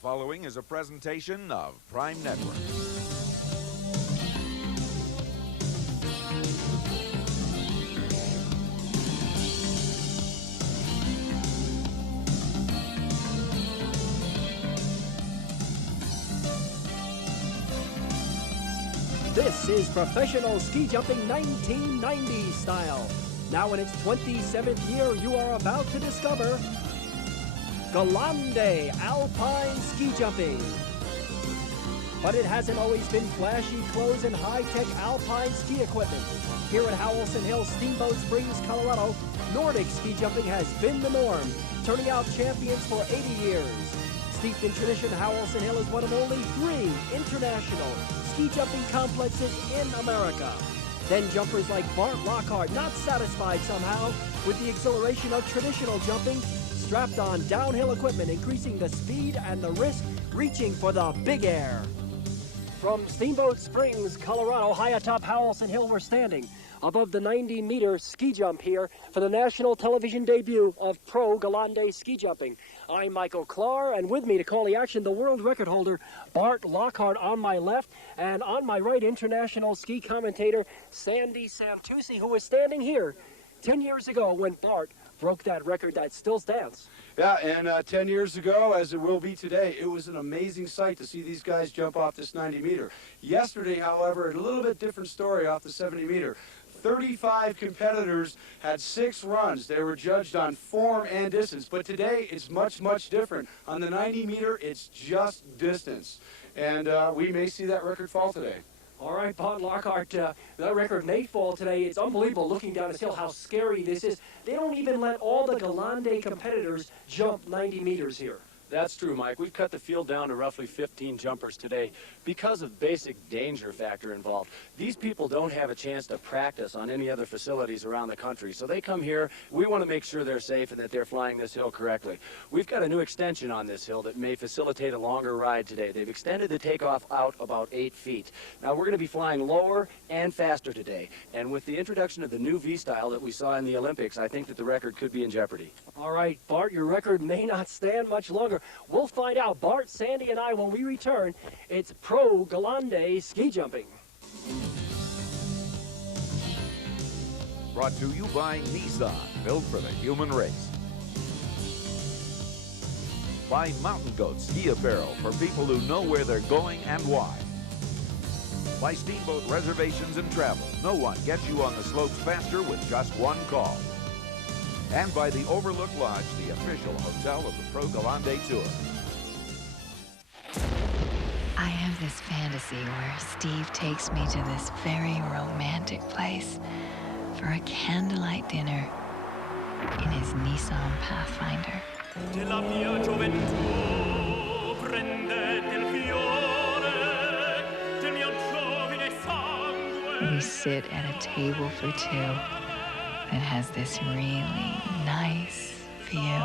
following is a presentation of Prime Network. This is professional ski jumping 1990 style. Now in its 27th year, you are about to discover Gelande Alpine Ski Jumping. But it hasn't always been flashy clothes and high-tech alpine ski equipment. Here at Howelson Hill, Steamboat Springs, Colorado, Nordic ski jumping has been the norm, turning out champions for 80 years. Steeped in tradition, Howelson Hill is one of only 3 international ski jumping complexes in America. Then jumpers like Bart Lockhart, not satisfied somehow with the exhilaration of traditional jumping, strapped on downhill equipment, increasing the speed and the risk, reaching for the big air. From Steamboat Springs, Colorado, high atop Howelson Hill, we're standing above the 90-meter ski jump here for the national television debut of Pro Gelande ski jumping. I'm Michael Clark, and with me to call the action, the world record holder, Bart Lockhart on my left, and on my right, international ski commentator, Sandy Santucci, who was standing here 10 years ago when Bart broke that record that still stands. Yeah, and 10 years ago, as it will be today, it was an amazing sight to see these guys jump off this 90-meter. Yesterday, however, a little bit different story off the 70-meter. 35 competitors had 6 runs. They were judged on form and distance, but today it's much, much different. On the 90-meter, it's just distance, and we may see that record fall today. All right, Bart Lockhart, that record may fall today. It's unbelievable looking down this hill how scary this is. They don't even let all the Gelande competitors jump 90 meters here. That's true, Mike. We've cut the field down to roughly 15 jumpers today because of basic danger factor involved. These people don't have a chance to practice on any other facilities around the country, so they come here. We want to make sure they're safe and that they're flying this hill correctly. We've got a new extension on this hill that may facilitate a longer ride today. They've extended the takeoff out about 8 feet. Now, we're going to be flying lower and faster today, and with the introduction of the new V-style that we saw in the Olympics, I think that the record could be in jeopardy. All right, Bart, your record may not stand much longer. We'll find out, Bart, Sandy, and I, when we return. It's Pro Gelande ski jumping. Brought to you by Nissan, built for the human race. By Mountain Goat Ski Apparel, for people who know where they're going and why. By Steamboat Reservations and Travel. No one gets you on the slopes faster with just one call. And by the Overlook Lodge, the official hotel of the Pro Gelande Tour. I have this fantasy where Steve takes me to this very romantic place for a candlelight dinner in his Nissan Pathfinder. Della mia gioventù prende del fiore del mio giovine sangue. We sit at a table for 2 that has this really nice view.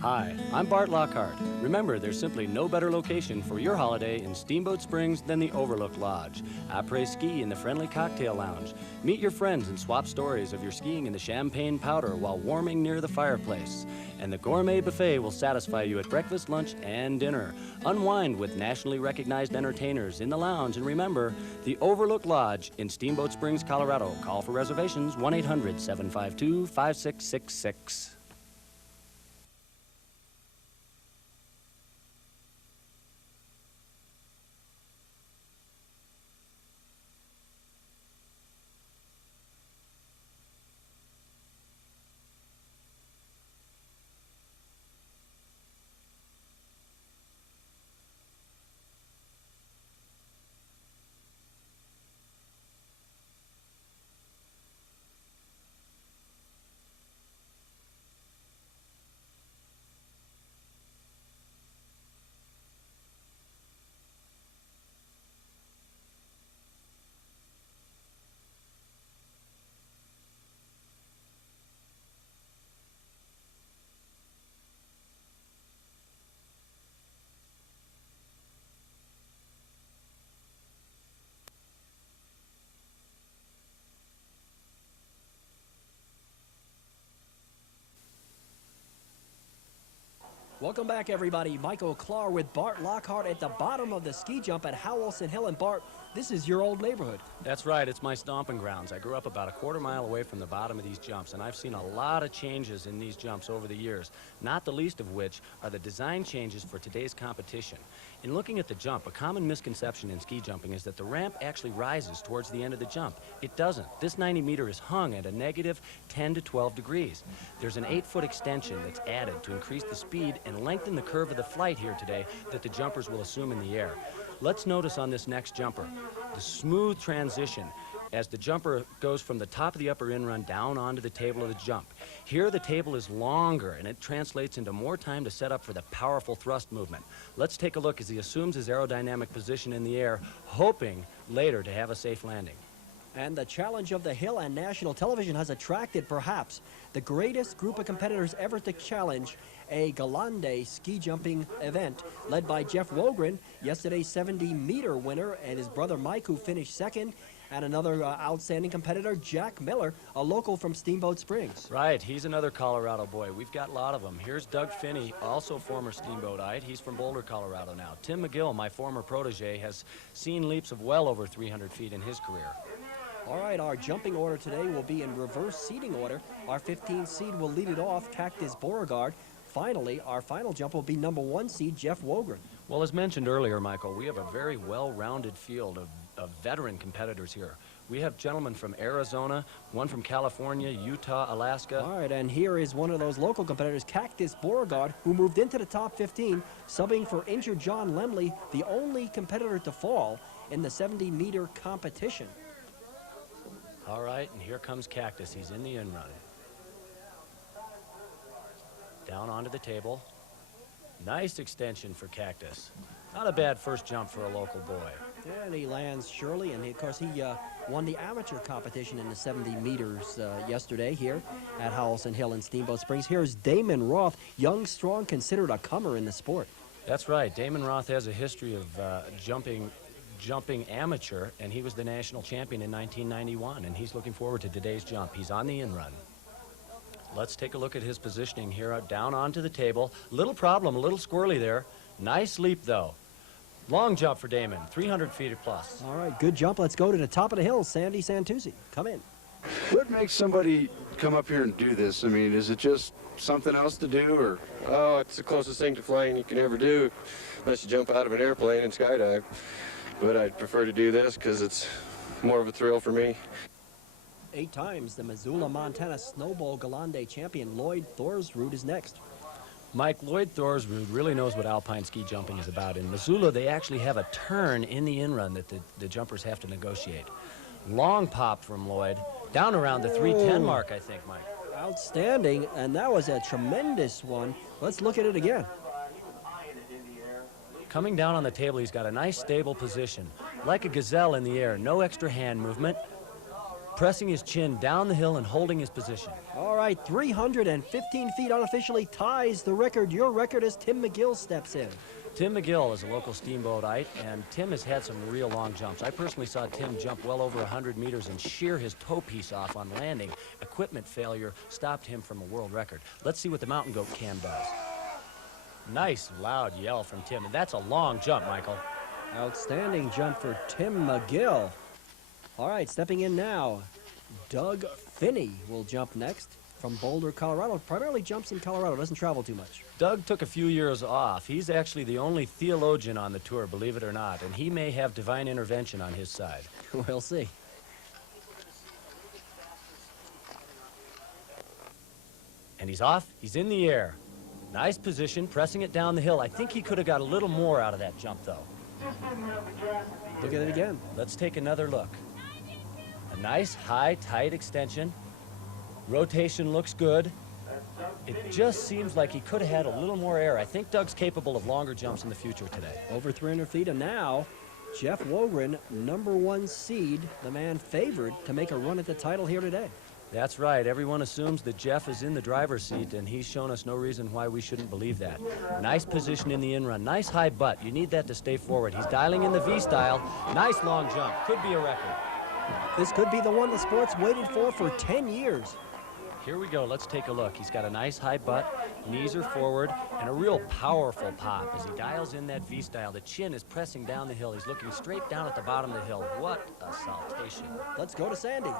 Hi, I'm Bart Lockhart. Remember, there's simply no better location for your holiday in Steamboat Springs than the Overlook Lodge. Après-ski in the friendly cocktail lounge. Meet your friends and swap stories of your skiing in the champagne powder while warming near the fireplace. And the gourmet buffet will satisfy you at breakfast, lunch, and dinner. Unwind with nationally recognized entertainers in the lounge. And remember, the Overlook Lodge in Steamboat Springs, Colorado. Call for reservations, 1-800-752-5666. Welcome back, everybody. Michael Clark with Bart Lockhart at the bottom of the ski jump at Howells and Hill. And Bart, this is your old neighborhood. That's right, it's my stomping grounds. I grew up about a quarter mile away from the bottom of these jumps, and I've seen a lot of changes in these jumps over the years, not the least of which are the design changes for today's competition. In looking at the jump, a common misconception in ski jumping is that the ramp actually rises towards the end of the jump. It doesn't. This 90 meter is hung at a negative 10 to 12 degrees. There's an 8-foot extension that's added to increase the speed and lengthen the curve of the flight here today that the jumpers will assume in the air. Let's notice on this next jumper the smooth transition as the jumper goes from the top of the upper in-run down onto the table of the jump. Here the table is longer and it translates into more time to set up for the powerful thrust movement. Let's take a look as he assumes his aerodynamic position in the air, hoping later to have a safe landing. And the challenge of the hill and national television has attracted perhaps the greatest group of competitors ever to challenge a Gelande ski jumping event led by Jeff Wogren, yesterday's 70-meter winner, and his brother Mike, who finished second, and another outstanding competitor, Jack Miller, a local from Steamboat Springs. Right, he's another Colorado boy. We've got a lot of them. Here's Doug Finney, also former Steamboatite. He's from Boulder, Colorado now. Tim McGill, my former protege, has seen leaps of well over 300 feet in his career. All right, our jumping order today will be in reverse seating order. Our 15th seed will lead it off, Cactus Beauregard. Finally, our final jump will be number 1 seed, Jeff Wogren. Well, as mentioned earlier, Michael, we have a very well-rounded field of veteran competitors here. We have gentlemen from Arizona, one from California, Utah, Alaska. All right, and here is one of those local competitors, Cactus Beauregard, who moved into the top 15, subbing for injured John Lemley, the only competitor to fall in the 70-meter competition. All right, and here comes Cactus. He's in the in-run. Down onto the table. Nice extension for Cactus. Not a bad first jump for a local boy. Yeah, and he lands surely, and of course he won the amateur competition in the 70 meters yesterday here at Howells and Hill in Steamboat Springs. Here's Damon Roth, young, strong, considered a comer in the sport. That's right. Damon Roth has a history of jumping amateur, and he was the national champion in 1991, and he's looking forward to today's jump. He's on the in-run. Let's take a look at his positioning here, down onto the table. Little problem, a little squirrely there. Nice leap, though. Long jump for Damon, 300 feet or plus. All right, good jump. Let's go to the top of the hill. Sandy Santuzzi, come in. What makes somebody come up here and do this? I mean, is it just something else to do, or? Oh, it's the closest thing to flying you can ever do, unless you jump out of an airplane and skydive. But I'd prefer to do this because it's more of a thrill for me. 8 times the Missoula, Montana Snowball Gelande champion Lloyd Thorsrud is next. Mike, Lloyd Thorsrud really knows what alpine ski jumping is about. In Missoula, they actually have a turn in the in-run that the jumpers have to negotiate. Long pop from Lloyd, down around the 310 mark, I think, Mike. Outstanding, and that was a tremendous one. Let's look at it again. Coming down on the table, he's got a nice stable position. Like a gazelle in the air, no extra hand movement. Pressing his chin down the hill and holding his position. All right, 315 feet unofficially ties the record. Your record as Tim McGill steps in. Tim McGill is a local Steamboatite, and Tim has had some real long jumps. I personally saw Tim jump well over 100 meters and shear his toe piece off on landing. Equipment failure stopped him from a world record. Let's see what the mountain goat cam does. Nice, loud yell from Tim, and that's a long jump, Michael. Outstanding jump for Tim McGill. All right, stepping in now, Doug Finney will jump next from Boulder, Colorado. Primarily jumps in Colorado, doesn't travel too much. Doug took a few years off. He's actually the only theologian on the tour, believe it or not, and he may have divine intervention on his side. We'll see. And he's off. He's in the air. Nice position, pressing it down the hill. I think he could have got a little more out of that jump, though. Look at it again. Let's take another look. A nice, high, tight extension. Rotation looks good. It just seems like he could have had a little more air. I think Doug's capable of longer jumps in the future today. Over 300 feet, and now Jeff Wogren, number 1 seed, the man favored to make a run at the title here today. That's right. Everyone assumes that Jeff is in the driver's seat, and he's shown us no reason why we shouldn't believe that. Nice position in the in-run. Nice high butt. You need that to stay forward. He's dialing in the V-style. Nice long jump. Could be a record. This could be the one the sport's waited for 10 years. Here we go. Let's take a look. He's got a nice high butt, knees are forward, and a real powerful pop as he dials in that V-style. The chin is pressing down the hill. He's looking straight down at the bottom of the hill. What a saltation. Let's go to Sandy.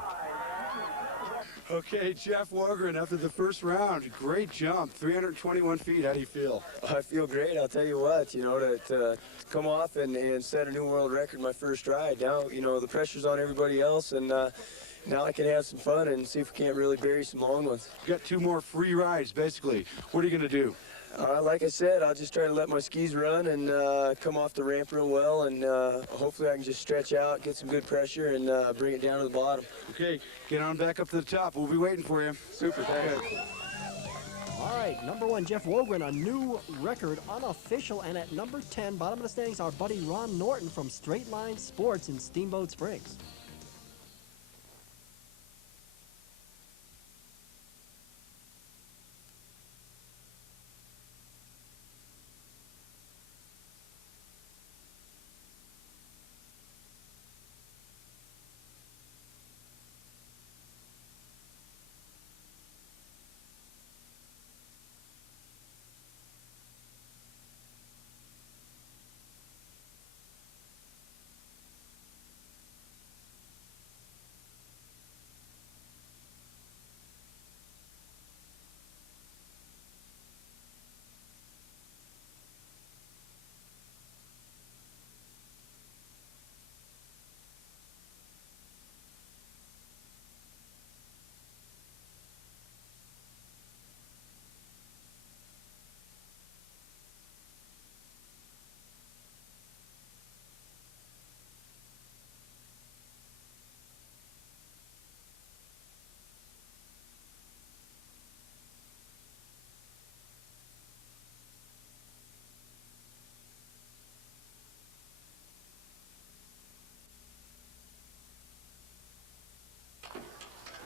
Okay, Jeff Wogren, after the first round, great jump, 321 feet. How do you feel? I feel great. I'll tell you what, you know, to come off and set a new world record my first ride. Now, you know, the pressure's on everybody else, and now I can have some fun and see if we can't really bury some long ones. You got 2 more free rides, basically. What are you going to do? Like I said, I'll just try to let my skis run and come off the ramp real well, and hopefully I can just stretch out, get some good pressure, and bring it down to the bottom. Okay, get on back up to the top. We'll be waiting for you. Super, thanks. All right, number 1, Jeff Wogren, a new record, unofficial. And at number 10, bottom of the standings, our buddy Ron Norton from Straight Line Sports in Steamboat Springs.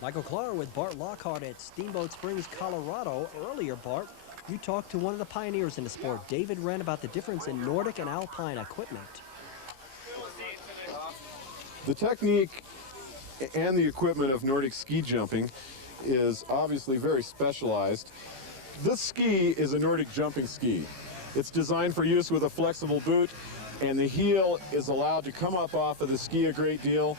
Michael Clark with Bart Lockhart at Steamboat Springs, Colorado. Earlier, Bart, you talked to one of the pioneers in the sport, David Wren, about the difference in Nordic and Alpine equipment. The technique and the equipment of Nordic ski jumping is obviously very specialized. This ski is a Nordic jumping ski. It's designed for use with a flexible boot, and the heel is allowed to come up off of the ski a great deal.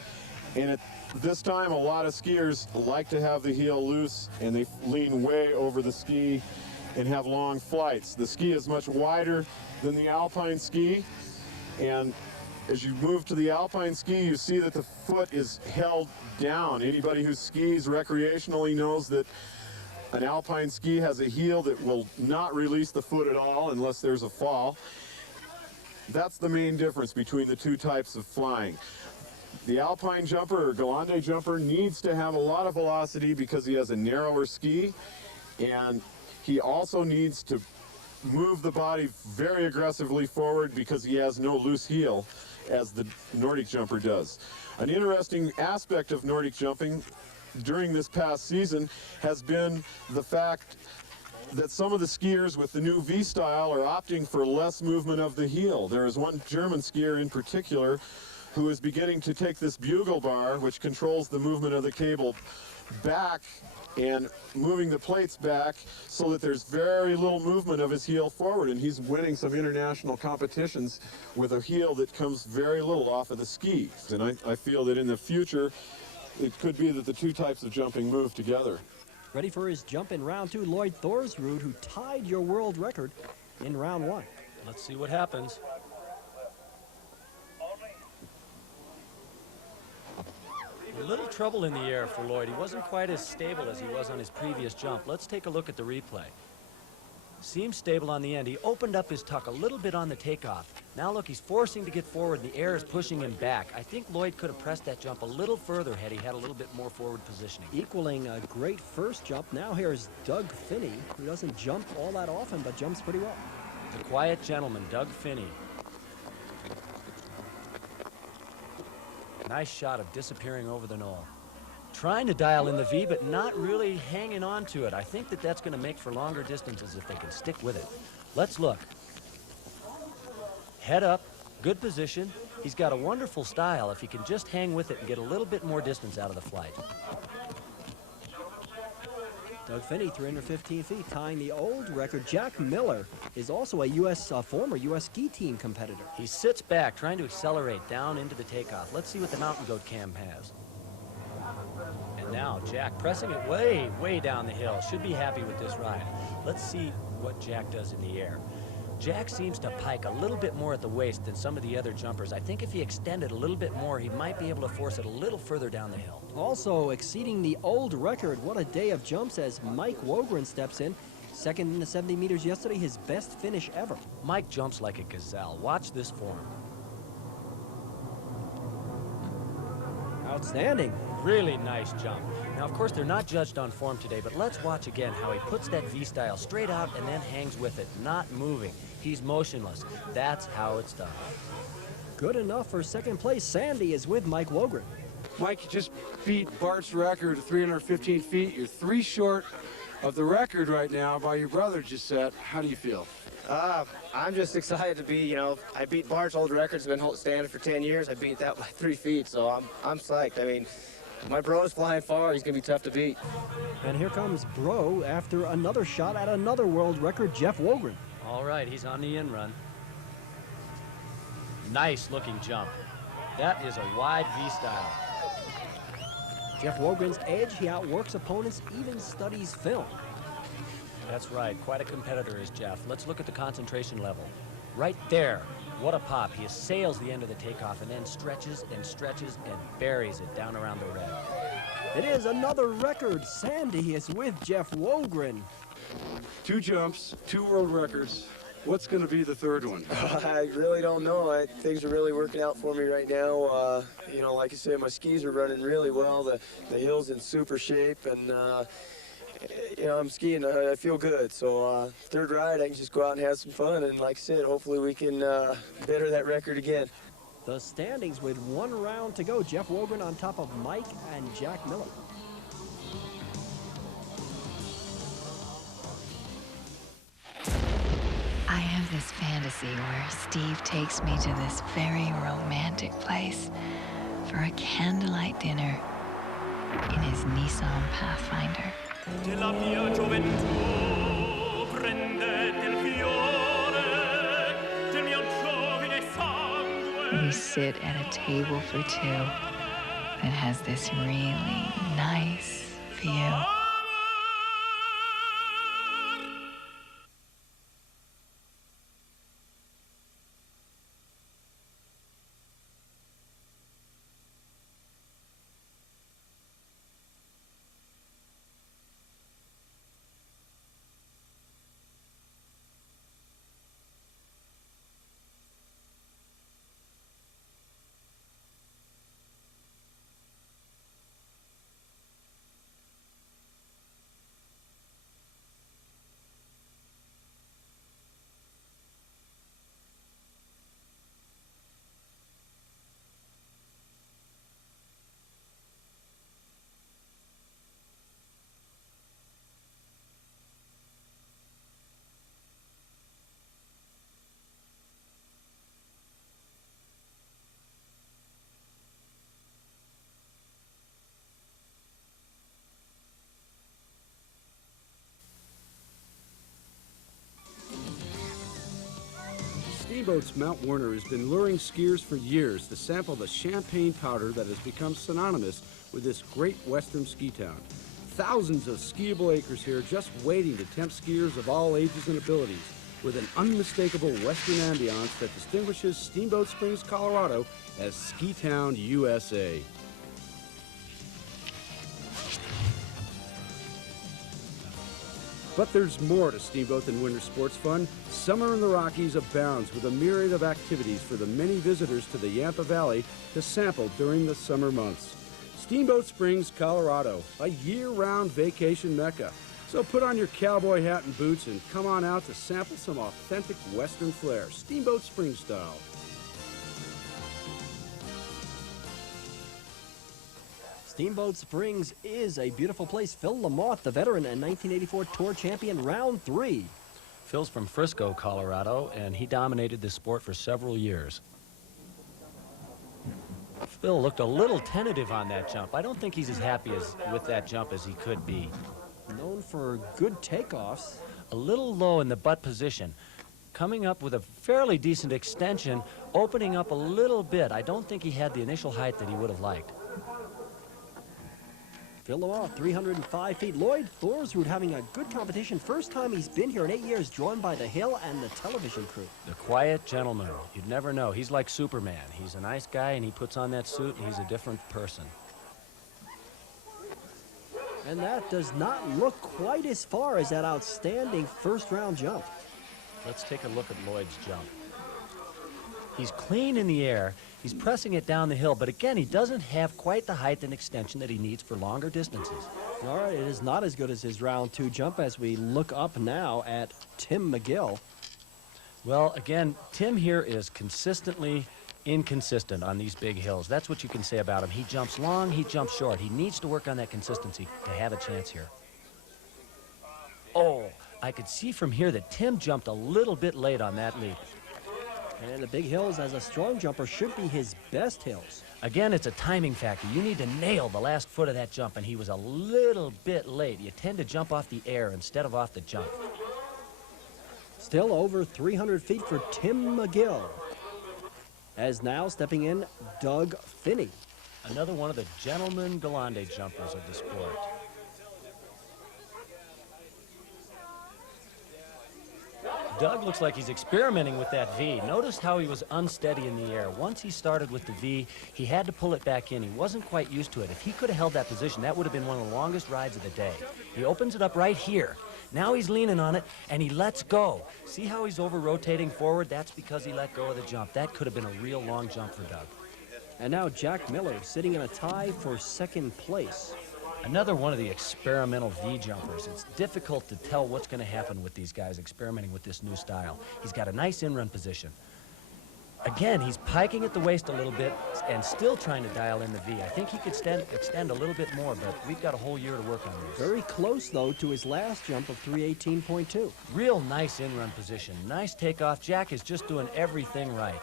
And at this time, a lot of skiers like to have the heel loose, and they lean way over the ski and have long flights. The ski is much wider than the Alpine ski, and as you move to the Alpine ski, you see that the foot is held down. Anybody who skis recreationally knows that an Alpine ski has a heel that will not release the foot at all unless there's a fall. That's the main difference between the 2 types of flying. The Alpine jumper or Gelande jumper needs to have a lot of velocity because he has a narrower ski, and he also needs to move the body very aggressively forward because he has no loose heel as the Nordic jumper does. An interesting aspect of Nordic jumping during this past season has been the fact that some of the skiers with the new V-style are opting for less movement of the heel. There is one German skier in particular who is beginning to take this bugle bar, which controls the movement of the cable, back and moving the plates back so that there's very little movement of his heel forward, and he's winning some international competitions with a heel that comes very little off of the ski. And I feel that in the future it could be that the 2 types of jumping move together. Ready for his jump in round 2, Lloyd Thorsrud, who tied your world record in round 1. Let's see what happens. A little trouble in the air for Lloyd. He wasn't quite as stable as he was on his previous jump. Let's take a look at the replay. Seems stable on the end. He opened up his tuck a little bit on the takeoff. Now look, he's forcing to get forward. The air is pushing him back. I think Lloyd could have pressed that jump a little further had he had a little bit more forward positioning. Equaling a great first jump. Now here's Doug Finney, who doesn't jump all that often, but jumps pretty well. The quiet gentleman, Doug Finney. Nice shot of disappearing over the knoll. Trying to dial in the V, but not really hanging on to it. I think that that's going to make for longer distances if they can stick with it. Let's look. Head up, good position. He's got a wonderful style if he can just hang with it and get a little bit more distance out of the flight. Doug Finney, 315 feet, tying the old record. Jack Miller is also a former U.S. ski team competitor. He sits back, trying to accelerate down into the takeoff. Let's see what the mountain goat cam has. And now Jack pressing it way, way down the hill. Should be happy with this ride. Let's see what Jack does in the air. Jack seems to pike a little bit more at the waist than some of the other jumpers. I think if he extended a little bit more, he might be able to force it a little further down the hill. Also exceeding the old record. What a day of jumps as Mike Wogren steps in. Second in the 70 meters yesterday, his best finish ever. Mike jumps like a gazelle. Watch this form. Outstanding. Really nice jump. Now, of course, they're not judged on form today, but let's watch again how he puts that V-style straight out and then hangs with it, not moving. He's motionless. That's how it's done. Good enough for second place. Sandy is with Mike Wogren. Mike, you just beat Bart's record of 315 feet. You're 3 short of the record right now by your brother just set. How do you feel? I'm just excited to be, I beat Bart's old record. It's been standing for 10 years. I beat that by 3 feet, so I'm psyched. I mean, my bro's flying far. He's going to be tough to beat. And here comes Bro after another shot at another world record, Jeff Wogren. All right, he's on the in run. Nice looking jump. That is a wide V-style. Jeff Wogren's edge, he outworks opponents, even studies film. That's right, quite a competitor is Jeff. Let's look at the concentration level. Right there, what a pop. He assails the end of the takeoff and then stretches and stretches and buries it down around the red. It is another record. Sandy is with Jeff Wogren. 2 jumps, 2 world records. What's going to be the third one? I really don't know. Things are really working out for me right now. Like I said, my skis are running really well. The hill's in super shape, and I'm skiing. I feel good. So third ride, I can just go out and have some fun. And like I said, hopefully we can better that record again. The standings with 1 round to go. Jeff Wogren on top of Mike and Jack Miller. I have this fantasy where Steve takes me to this very romantic place for a candlelight dinner in his Nissan Pathfinder. Della mia gioventù prendete il fiore del mio giovine sangue. We sit at a table for 2 that has this really nice view. Steamboat's Mount Warner has been luring skiers for years to sample the champagne powder that has become synonymous with this great western ski town. Thousands of skiable acres here just waiting to tempt skiers of all ages and abilities with an unmistakable western ambiance that distinguishes Steamboat Springs, Colorado as Ski Town, USA. But there's more to Steamboat than winter sports fun. Summer in the Rockies abounds with a myriad of activities for the many visitors to the Yampa Valley to sample during the summer months. Steamboat Springs, Colorado, a year-round vacation mecca. So put on your cowboy hat and boots and come on out to sample some authentic western flair, Steamboat Springs style. Steamboat Springs is a beautiful place. Phil Lamotte, the veteran and 1984 Tour champion, round 3. Phil's from Frisco, Colorado, and he dominated this sport for several years. Phil looked a little tentative on that jump. I don't think he's as happy with that jump as he could be. No known for good takeoffs. A little low in the butt position. Coming up with a fairly decent extension, opening up a little bit. I don't think he had the initial height that he would have liked. Phil Lamar, 305 feet. Lloyd Thorsrud having a good competition. First time he's been here in 8 years, drawn by the hill and the television crew. The quiet gentleman. You'd never know. He's like Superman. He's a nice guy, and he puts on that suit, and he's a different person. And that does not look quite as far as that outstanding first-round jump. Let's take a look at Lloyd's jump. He's clean in the air. He's pressing it down the hill, but again, he doesn't have quite the height and extension that he needs for longer distances. All right, it is not as good as his round 2 jump as we look up now at Tim McGill. Well, again, Tim here is consistently inconsistent on these big hills. That's what you can say about him. He jumps long, he jumps short. He needs to work on that consistency to have a chance here. Oh, I could see from here that Tim jumped a little bit late on that leap. And the big hills, as a strong jumper, should be his best hills. Again, it's a timing factor. You need to nail the last foot of that jump, and he was a little bit late. You tend to jump off the air instead of off the jump. Still over 300 feet for Tim McGill. As now stepping in, Doug Finney. Another one of the gentleman Gelande jumpers of the sport. Doug looks like he's experimenting with that V. Notice how he was unsteady in the air. Once he started with the V, he had to pull it back in. He wasn't quite used to it. If he could have held that position, that would have been one of the longest rides of the day. He opens it up right here. Now he's leaning on it, and he lets go. See how he's over-rotating forward? That's because he let go of the jump. That could have been a real long jump for Doug. And now Jack Miller sitting in a tie for second place. Another one of the experimental V jumpers. It's difficult to tell what's going to happen with these guys experimenting with this new style. He's got a nice in-run position. Again, he's piking at the waist a little bit and still trying to dial in the V. I think he could extend a little bit more, but we've got a whole year to work on this. Very close, though, to his last jump of 318.2. Real nice in-run position. Nice takeoff. Jack is just doing everything right.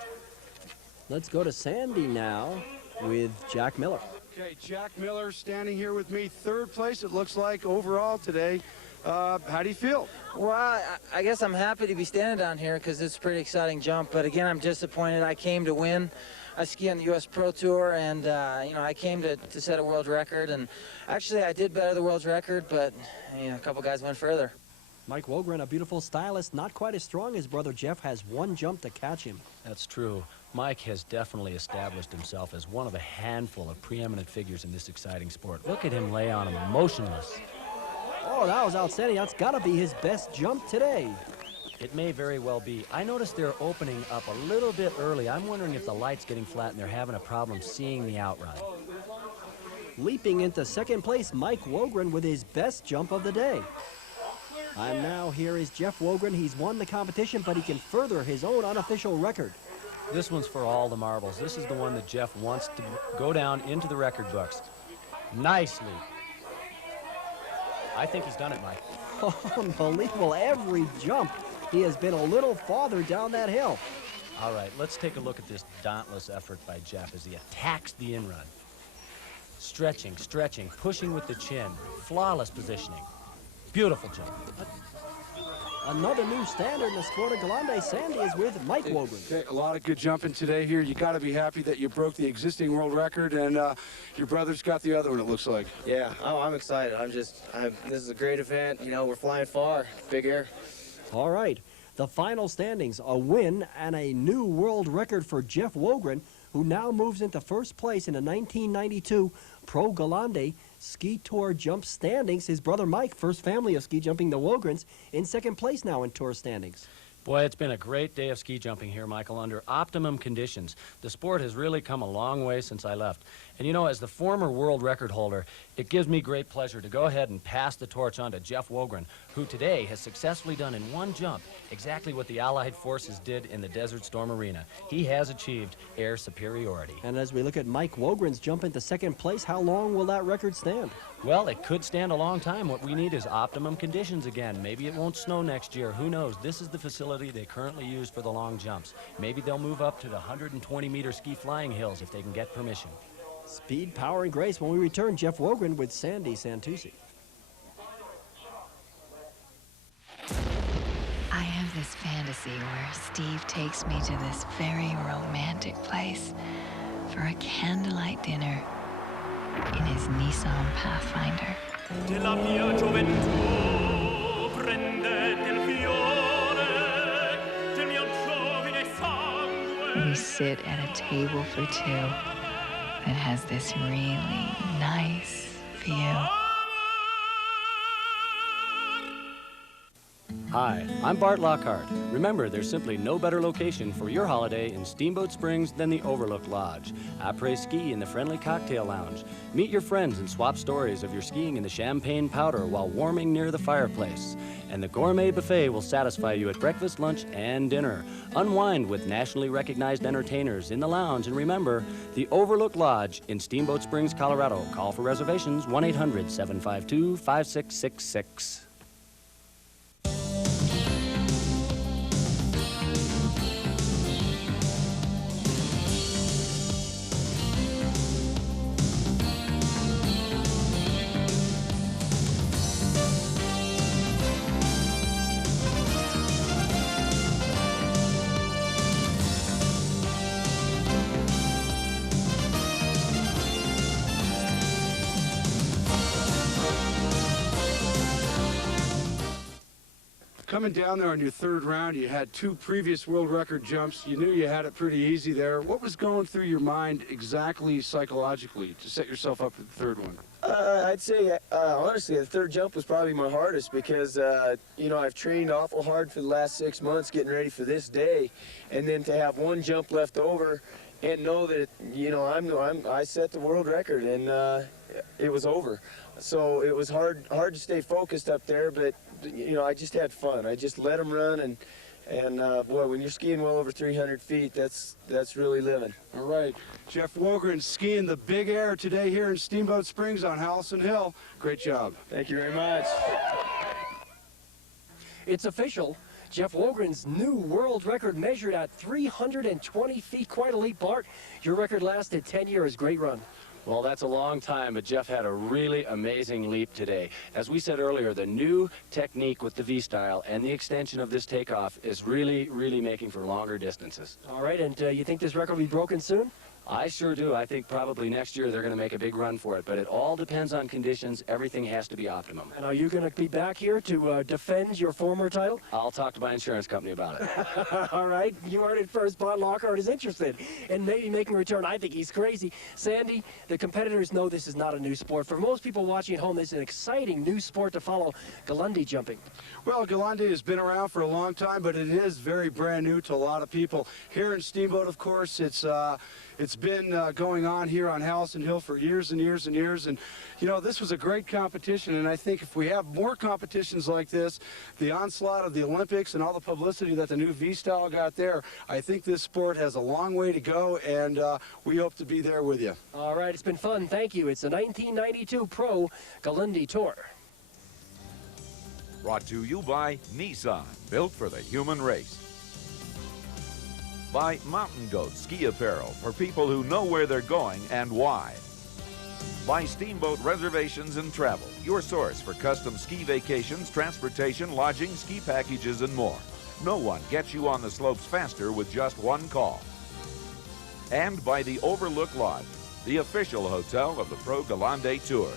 Let's go to Sandy now with Jack Miller. Okay, Jack Miller standing here with me. Third place, it looks like, overall today. How do you feel? Well, I guess I'm happy to be standing down here because it's a pretty exciting jump. But again, I'm disappointed. I came to win. I ski on the U.S. Pro Tour, and I came to set a world record. And actually, I did better the world's record, but a couple guys went further. Mike Wogren, a beautiful stylist, not quite as strong as brother Jeff, has one jump to catch him. That's true. Mike has definitely established himself as one of a handful of preeminent figures in this exciting sport. Look at him lay on him, motionless. Oh, that was outstanding. That's got to be his best jump today. It may very well be. I noticed they're opening up a little bit early. I'm wondering if the light's getting flat and they're having a problem seeing the outrun. Leaping into second place, Mike Wogren with his best jump of the day. And now here is Jeff Wogren. He's won the competition, but he can further his own unofficial record. This one's for all the marbles. This is the one that Jeff wants to go down into the record books. Nice leap. I think he's done it, Mike. Unbelievable. Every jump, he has been a little farther down that hill. All right, let's take a look at this dauntless effort by Jeff as he attacks the in-run. Stretching, stretching, pushing with the chin. Flawless positioning. Beautiful jump. Another new standard in the sport of Gelande. Sandy is with Mike Wogren. Okay, a lot of good jumping today here. You got to be happy that you broke the existing world record, and your brother's got the other one, it looks like. Yeah, I'm excited. This is a great event. We're flying far, big air. All right, the final standings, a win and a new world record for Jeff Wogren, who now moves into first place in the 1992 Pro Gelande Ski Tour jump standings. His brother Mike, first family of ski jumping, the Wogrens, in second place now in tour standings. Boy, it's been a great day of ski jumping here, Michael, under optimum conditions. The sport has really come a long way since I left. And as the former world record holder, it gives me great pleasure to go ahead and pass the torch on to Jeff Wogren, who today has successfully done in one jump exactly what the Allied forces did in the Desert Storm Arena. He has achieved air superiority. And as we look at Mike Wogren's jump into second place, how long will that record stand? Well, it could stand a long time. What we need is optimum conditions again. Maybe it won't snow next year. Who knows? This is the facility they currently use for the long jumps. Maybe they'll move up to the 120-meter ski flying hills if they can get permission. Speed, power, and grace. When we return, Jeff Wogren with Sandy Santucci. fantasy where Steve takes me to this very romantic place for a candlelight dinner in his Nissan Pathfinder. Della mia gioventù prendete il fiore del mio giovine sangue. We sit at a table for two that has this really nice view. Hi, I'm Bart Lockhart. Remember, there's simply no better location for your holiday in Steamboat Springs than the Overlook Lodge. Après-ski in the friendly cocktail lounge. Meet your friends and swap stories of your skiing in the champagne powder while warming near the fireplace. And the gourmet buffet will satisfy you at breakfast, lunch, and dinner. Unwind with nationally recognized entertainers in the lounge. And remember, the Overlook Lodge in Steamboat Springs, Colorado. Call for reservations 1-800-752-5666. Coming down there on your third round, you had 2 previous world record jumps. You knew you had it pretty easy there. What was going through your mind exactly psychologically to set yourself up for the third one? I'd say, honestly, the third jump was probably my hardest because, you know, I've trained awful hard for the last 6 months getting ready for this day. And then to have one jump left over and know that, you know, I set the world record and it was over. So it was hard to stay focused up there, but you know, I just had fun. I just let them run, and boy, when you're skiing well over 300 feet, that's really living. All right, Jeff Wogren skiing the big air today here in Steamboat Springs on Howelson Hill. Great job. Thank you very much. It's official. Jeff Wogren's new world record measured at 320 feet. Quite a leap, Bart. Your record lasted 10 years. Great run. Well, that's a long time, but Jeff had a really amazing leap today. As we said earlier, the new technique with the V-style and the extension of this takeoff is really, really making for longer distances. All right, and you think this record will be broken soon? I sure do. I think probably next year they're going to make a big run for it, but it all depends on conditions. Everything has to be optimum. And are you going to be back here to defend your former title? I'll talk to my insurance company about it. All right, you heard it first. Bart Lockhart is interested in maybe making a return. I think he's crazy. Sandy, the competitors know this is not a new sport. For most people watching at home, this is an exciting new sport to follow, Gelande jumping. Well, Gelande has been around for a long time, but it is very brand new to a lot of people. Here in Steamboat, of course, it's been going on here on Howelson Hill for years and years and years. And, you know, this was a great competition. And I think if we have more competitions like this, the onslaught of the Olympics and all the publicity that the new V-style got there, I think this sport has a long way to go. And we hope to be there with you. All right, it's been fun. Thank you. It's the 1992 Pro Gelande Tour. Brought to you by Nissan, built for the human race. By Mountain Goat Ski Apparel for people who know where they're going and why. By Steamboat Reservations and Travel, your source for custom ski vacations, transportation, lodging, ski packages, and more. No one gets you on the slopes faster with just one call. And by the Overlook Lodge, the official hotel of the Pro Gelande Tour.